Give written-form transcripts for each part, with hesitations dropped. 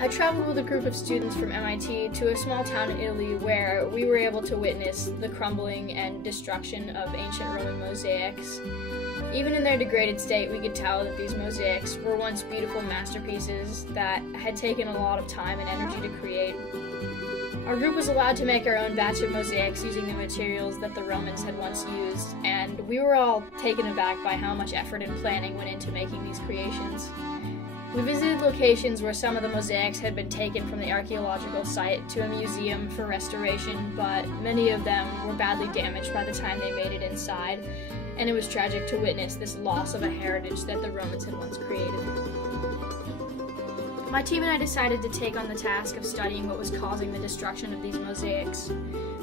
I traveled with a group of students from MIT to a small town in Italy where we were able to witness the crumbling and destruction of ancient Roman mosaics. Even in their degraded state, we could tell that these mosaics were once beautiful masterpieces that had taken a lot of time and energy to create. Our group was allowed to make our own batch of mosaics using the materials that the Romans had once used, and we were all taken aback by how much effort and planning went into making these creations. We visited locations where some of the mosaics had been taken from the archaeological site to a museum for restoration, but many of them were badly damaged by the time they made it inside, and it was tragic to witness this loss of a heritage that the Romans had once created. My team and I decided to take on the task of studying what was causing the destruction of these mosaics.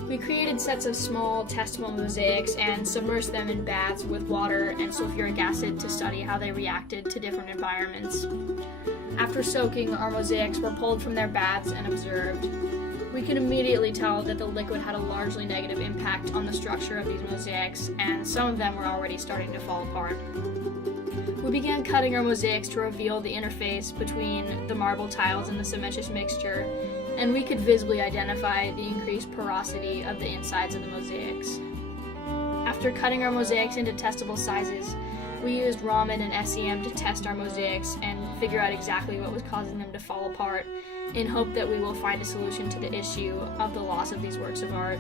We created sets of small, testable mosaics and submerged them in baths with water and sulfuric acid to study how they reacted to different environments. After soaking, our mosaics were pulled from their baths and observed. We could immediately tell that the liquid had a largely negative impact on the structure of these mosaics, and some of them were already starting to fall apart. We began cutting our mosaics to reveal the interface between the marble tiles and the cementitious mixture, and we could visibly identify the increased porosity of the insides of the mosaics. After cutting our mosaics into testable sizes, we used Raman and SEM to test our mosaics and figure out exactly what was causing them to fall apart, in hope that we will find a solution to the issue of the loss of these works of art.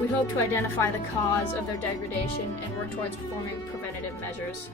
We hope to identify the cause of their degradation and work towards performing preventative measures.